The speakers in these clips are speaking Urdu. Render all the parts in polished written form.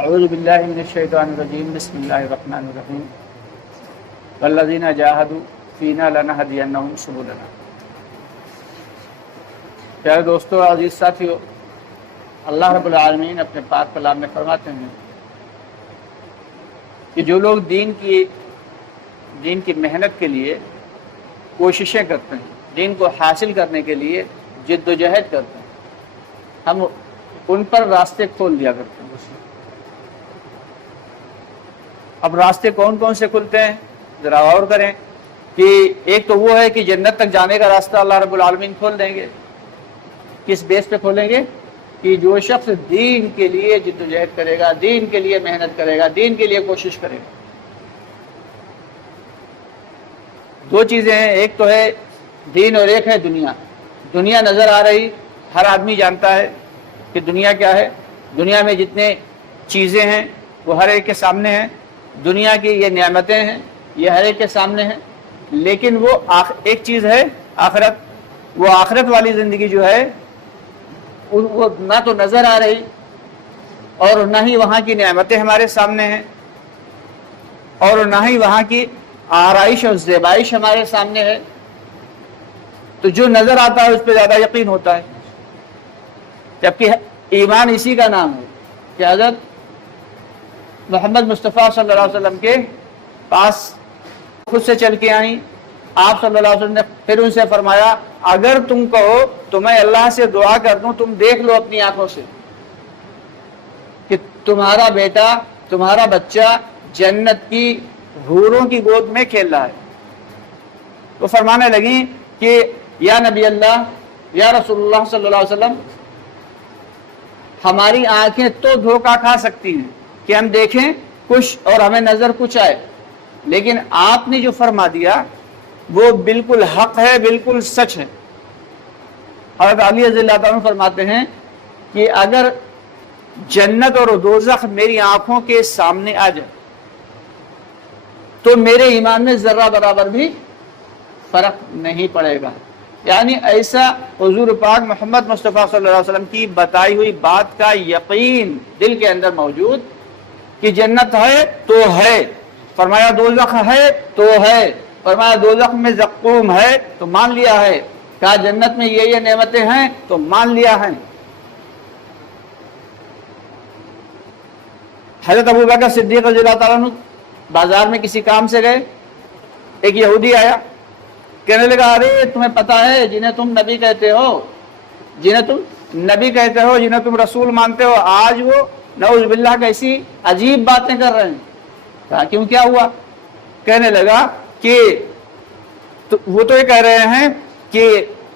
اعوذ باللہ من الشیطان الرجیم بسم اللہ الرحمن الرحیم والذین جاہدوا فینا لنہدینہم سبلنا۔ پیارے دوستو، عزیز ساتھیو، اللہ رب العالمین اپنے پاک کلام میں فرماتے ہیں کہ جو لوگ دین کی محنت کے لیے کوششیں کرتے ہیں، دین کو حاصل کرنے کے لیے جد و جہد کرتے ہیں، ہم ان پر راستے کھول دیا کرتے ہیں۔ اب راستے کون کون سے کھلتے ہیں ذرا غور کریں کہ ایک تو وہ ہے کہ جنت تک جانے کا راستہ اللہ رب العالمین کھول دیں گے۔ کس بیس پہ کھولیں گے؟ کہ جو شخص دین کے لیے جد و جہد کرے گا، دین کے لیے محنت کرے گا، دین کے لیے کوشش کرے گا۔ دو چیزیں ہیں، ایک تو ہے دین اور ایک ہے دنیا۔ دنیا نظر آ رہی، ہر آدمی جانتا ہے کہ دنیا کیا ہے۔ دنیا میں جتنے چیزیں ہیں وہ ہر ایک کے سامنے ہیں، دنیا کی یہ نعمتیں ہیں یہ ہر ایک کے سامنے ہیں، لیکن وہ ایک چیز ہے آخرت۔ وہ آخرت والی زندگی جو ہے وہ نہ تو نظر آ رہی اور نہ ہی وہاں کی نعمتیں ہمارے سامنے ہیں اور نہ ہی وہاں کی آرائش اور زیبائش ہمارے سامنے ہے۔ تو جو نظر آتا ہے اس پہ زیادہ یقین ہوتا ہے، جبکہ ایمان اسی کا نام ہے کہ حضرت محمد مصطفیٰ صلی اللہ علیہ وسلم کے پاس خود سے چل کے آئیں، آپ صلی اللہ علیہ وسلم نے پھر ان سے فرمایا اگر تم کہو تو میں اللہ سے دعا کر دوں، تم دیکھ لو اپنی آنکھوں سے کہ تمہارا بیٹا، تمہارا بچہ جنت کی حوروں کی گود میں کھیل رہا ہے۔ تو فرمانے لگیں کہ یا نبی اللہ، یا رسول اللہ صلی اللہ علیہ وسلم، ہماری آنکھیں تو دھوکہ کھا سکتی ہیں کہ ہم دیکھیں کچھ اور ہمیں نظر کچھ آئے، لیکن آپ نے جو فرما دیا وہ بالکل حق ہے، بالکل سچ ہے۔ حضرت علی رضی اللہ تعالیٰ عنہ فرماتے ہیں کہ اگر جنت اور دوزخ میری آنکھوں کے سامنے آ جائے تو میرے ایمان میں ذرہ برابر بھی فرق نہیں پڑے گا۔ یعنی ایسا حضور پاک محمد مصطفیٰ صلی اللہ علیہ وسلم کی بتائی ہوئی بات کا یقین دل کے اندر موجود کہ جنت ہے تو ہے، فرمایا دوزخ ہے تو ہے، فرمایا دوزخ میں زقوم ہے تو مان لیا ہے، کہا جنت میں یہ نعمتیں ہیں تو مان لیا ہے۔ حضرت ابوبکر صدیق رضی اللہ تعالیٰ عنہ بازار میں کسی کام سے گئے، ایک یہودی آیا، کہنے لگا ارے تمہیں پتا ہے جنہیں تم نبی کہتے ہو، جنہیں تم رسول مانتے ہو، آج وہ نعوذ باللہ کیسی عجیب باتیں کر رہے ہیں۔ کہا کیوں، کیا ہوا؟ کہنے لگا کہ وہ تو یہ کہہ رہے ہیں کہ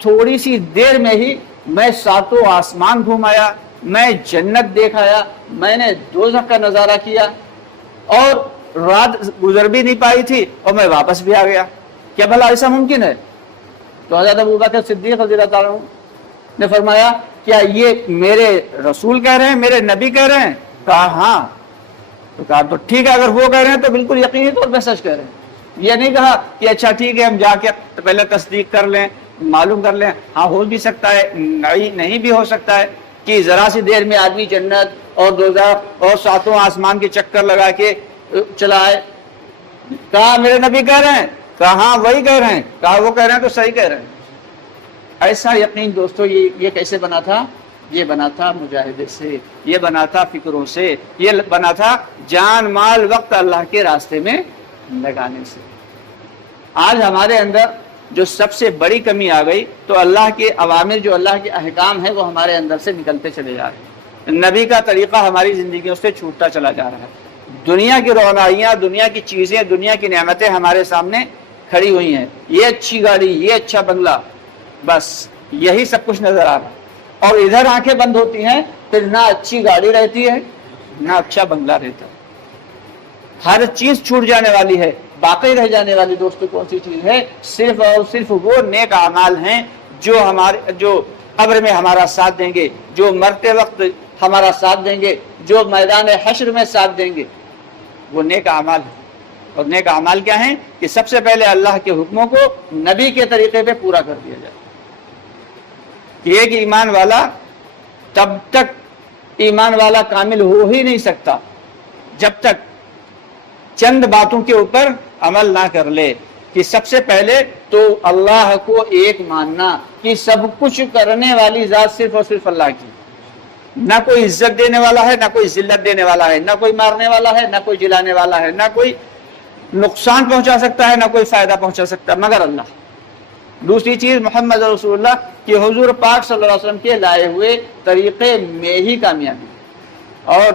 تھوڑی سی دیر میں ہی میں ساتوں آسمان گھوم آیا، میں جنت دیکھ آیا، میں نے دوزخ کا نظارہ کیا اور رات گزر بھی نہیں پائی تھی اور میں واپس بھی آ گیا، کیا بھلا ایسا ممکن ہے؟ تو حضرت ابوبکر صدیق رضی اللہ تعالیٰ عنہ نے فرمایا کیا یہ میرے رسول کہہ رہے ہیں، میرے نبی کہہ رہے ہیں؟ کہا ہاں۔ تو کہا تو ٹھیک ہے، اگر وہ کہہ رہے ہیں تو بالکل یقینی طور پہ سچ کہہ رہے ہیں۔ یہ نہیں کہا کہ اچھا ٹھیک ہے ہم جا کے پہلے تصدیق کر لیں، معلوم کر لیں، ہاں ہو بھی سکتا ہے، نہیں بھی ہو سکتا ہے کہ ذرا سی دیر میں آدمی جنت اور دوزخ اور ساتوں آسمان کے چکر لگا کے چلا آئے۔ کہا میرے نبی کہہ رہے ہیں؟ کہا ہاں وہی کہہ رہے ہیں۔ کہا وہ کہہ رہے ہیں تو صحیح کہہ رہے ہیں۔ ایسا یقین دوستو یہ کیسے بنا تھا؟ یہ بنا تھا مجاہدے سے، یہ بنا تھا فکروں سے، یہ بنا تھا جان مال وقت اللہ کے راستے میں لگانے سے۔ آج ہمارے اندر جو سب سے بڑی کمی آ گئی تو اللہ کے اوامر، جو اللہ کے احکام ہیں وہ ہمارے اندر سے نکلتے چلے جا رہے ہیں، نبی کا طریقہ ہماری زندگیوں سے چھوٹتا چلا جا رہا ہے۔ دنیا کی رونائیاں، دنیا کی چیزیں، دنیا کی نعمتیں ہمارے سامنے کھڑی ہوئی ہیں، یہ اچھی گاڑی، یہ اچھا بنگلہ، بس یہی سب کچھ نظر آ رہا ہے، اور ادھر آنکھیں بند ہوتی ہیں پھر نہ اچھی گاڑی رہتی ہے نہ اچھا بنگلہ رہتا ہے، ہر چیز چھوٹ جانے والی ہے۔ باقی رہ جانے والی دوستو کون سی چیز ہے؟ صرف اور صرف وہ نیک اعمال ہیں جو قبر میں ہمارا ساتھ دیں گے، جو مرتے وقت ہمارا ساتھ دیں گے، جو میدان حشر میں ساتھ دیں گے، وہ نیک اعمال ہیں۔ اور نیک اعمال کیا ہیں؟ کہ سب سے پہلے اللہ کے حکموں کو نبی کے طریقے پہ پورا کر دیا جائے۔ کہ ایک ایمان والا تب تک ایمان والا کامل ہو ہی نہیں سکتا جب تک چند باتوں کے اوپر عمل نہ کر لے کہ سب سے پہلے تو اللہ کو ایک ماننا کہ سب کچھ کرنے والی ذات صرف اور صرف اللہ کی، نہ کوئی عزت دینے والا ہے، نہ کوئی ذلت دینے والا ہے، نہ کوئی مارنے والا ہے، نہ کوئی جلانے والا ہے، نہ کوئی نقصان پہنچا سکتا ہے، نہ کوئی فائدہ پہنچا سکتا ہے مگر اللہ۔ دوسری چیز محمد رسول اللہ کہ حضور پاک صلی اللہ علیہ وسلم کے لائے ہوئے طریقے میں ہی کامیابی، اور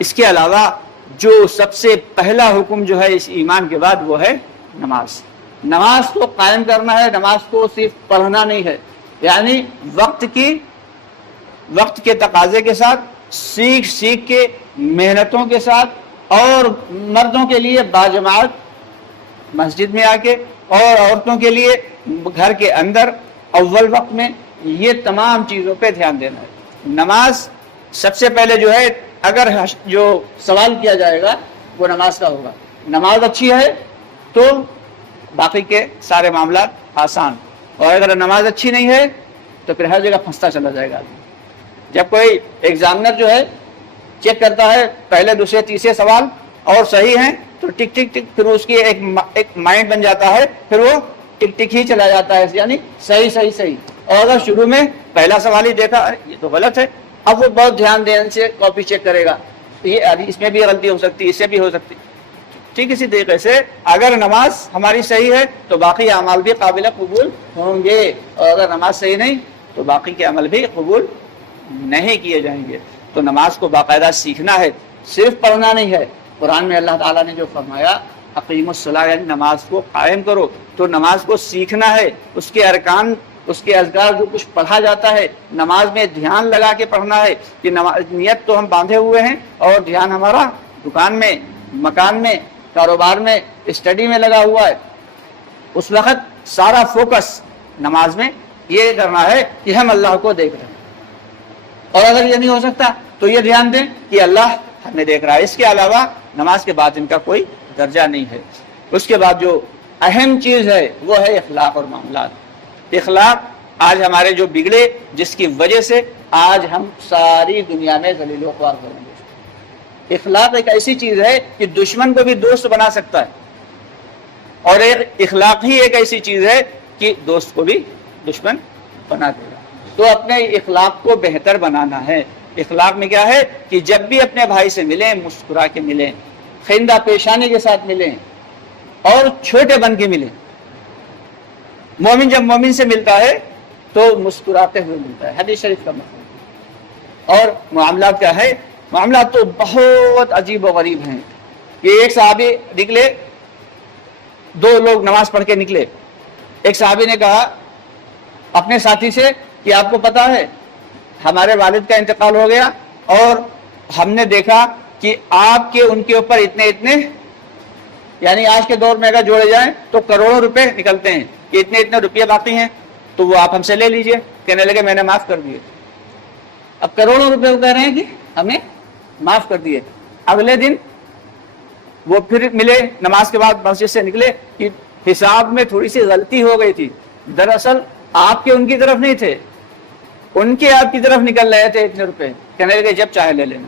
اس کے علاوہ جو سب سے پہلا حکم جو ہے اس ایمان کے بعد وہ ہے نماز۔ نماز کو قائم کرنا ہے، نماز کو صرف پڑھنا نہیں ہے، یعنی وقت کے تقاضے کے ساتھ، سیکھ کے محنتوں کے ساتھ، اور مردوں کے لیے باجماعت مسجد میں آ کے، اور عورتوں کے لیے گھر کے اندر اول وقت میں، یہ تمام چیزوں پہ دھیان دینا ہے۔ نماز سب سے پہلے جو ہے، اگر جو سوال کیا جائے گا وہ نماز کا ہوگا، نماز اچھی ہے تو باقی کے سارے معاملات آسان، اور اگر نماز اچھی نہیں ہے تو پھر ہر جگہ پھنستا چلا جائے گا۔ جب کوئی ایگزامنر جو ہے چیک کرتا ہے پہلے دوسرے تیسرے سوال اور صحیح ہیں تو ٹک ٹک ٹک، پھر اس کی ایک مائنڈ بن جاتا ہے، پھر وہ ٹک ٹک ہی چلا جاتا ہے، یعنی صحیح صحیح صحیح۔ اور اگر شروع میں پہلا سوال ہی دیکھا یہ تو غلط ہے، اب وہ بہت دھیان دینے سے کاپی چیک کرے گا، یہ اس میں بھی غلطی ہو سکتی، اس سے بھی ہو سکتی۔ ٹھیک اسی طریقے سے اگر نماز ہماری صحیح ہے تو باقی اعمال بھی قابل قبول ہوں گے، اور اگر نماز صحیح نہیں تو باقی کے عمل بھی قبول نہیں کیے جائیں گے۔ تو نماز کو باقاعدہ سیکھنا ہے، صرف پڑھنا نہیں ہے۔ قرآن میں اللہ تعالیٰ نے جو فرمایا اقیم الصلاۃ، یعنی نماز کو قائم کرو، تو نماز کو سیکھنا ہے، اس کے ارکان، اس کے اذکار جو کچھ پڑھا جاتا ہے نماز میں دھیان لگا کے پڑھنا ہے کہ نیت تو ہم باندھے ہوئے ہیں اور دھیان ہمارا دکان میں، مکان میں، کاروبار میں، اسٹڈی میں لگا ہوا ہے، اس وقت سارا فوکس نماز میں یہ کرنا ہے کہ ہم اللہ کو دیکھ رہے ہیں، اور اگر یہ نہیں ہو سکتا تو یہ دھیان دیں کہ اللہ ہمیں دیکھ رہا ہے۔ اس کے علاوہ نماز کے بعد ان کا کوئی درجہ نہیں ہے۔ اس کے بعد جو اہم چیز ہے وہ ہے اخلاق اور معاملات۔ اخلاق آج ہمارے جو بگڑے، جس کی وجہ سے آج ہم ساری دنیا میں ذلیل و خوار ہو رہے ہیں۔ اخلاق ایک ایسی چیز ہے کہ دشمن کو بھی دوست بنا سکتا ہے، اور اخلاق ہی ایک ایسی چیز ہے کہ دوست کو بھی دشمن بنا دے گا۔ تو اپنے اخلاق کو بہتر بنانا ہے۔ اخلاق میں کیا ہے کہ جب بھی اپنے بھائی سے ملیں مسکرا کے ملیں، خندہ پیشانی کے ساتھ ملیں، اور چھوٹے بن کے ملیں۔ مومن جب مومن سے ملتا ہے تو مسکراتے ہوئے ملتا ہے، حدیث شریف کا مطلب۔ اور معاملات کیا ہے؟ معاملات تو بہت عجیب و غریب ہیں کہ ایک صحابی نکلے، دو لوگ نماز پڑھ کے نکلے، ایک صحابی نے کہا اپنے ساتھی سے کہ آپ کو پتا ہے ہمارے والد کا انتقال ہو گیا، اور ہم نے دیکھا کہ آپ کے ان کے اوپر اتنے یعنی آج کے دور میں اگر جوڑے جائیں تو کروڑوں روپے نکلتے ہیں، کہ اتنے روپیے باقی ہیں تو وہ آپ ہم سے لے لیجئے۔ کہنے لگے میں نے معاف کر دیے۔ اب کروڑوں روپے وہ کہہ رہے ہیں کہ ہمیں معاف کر دیے۔ اگلے دن وہ پھر ملے، نماز کے بعد مسجد سے نکلے کہ حساب میں تھوڑی سی غلطی ہو گئی تھی، دراصل آپ کے ان کی طرف نہیں تھے، ان کے آپ کی طرف نکل رہے تھے اتنے روپے۔ کہنے لگے جب چاہے لے لینا۔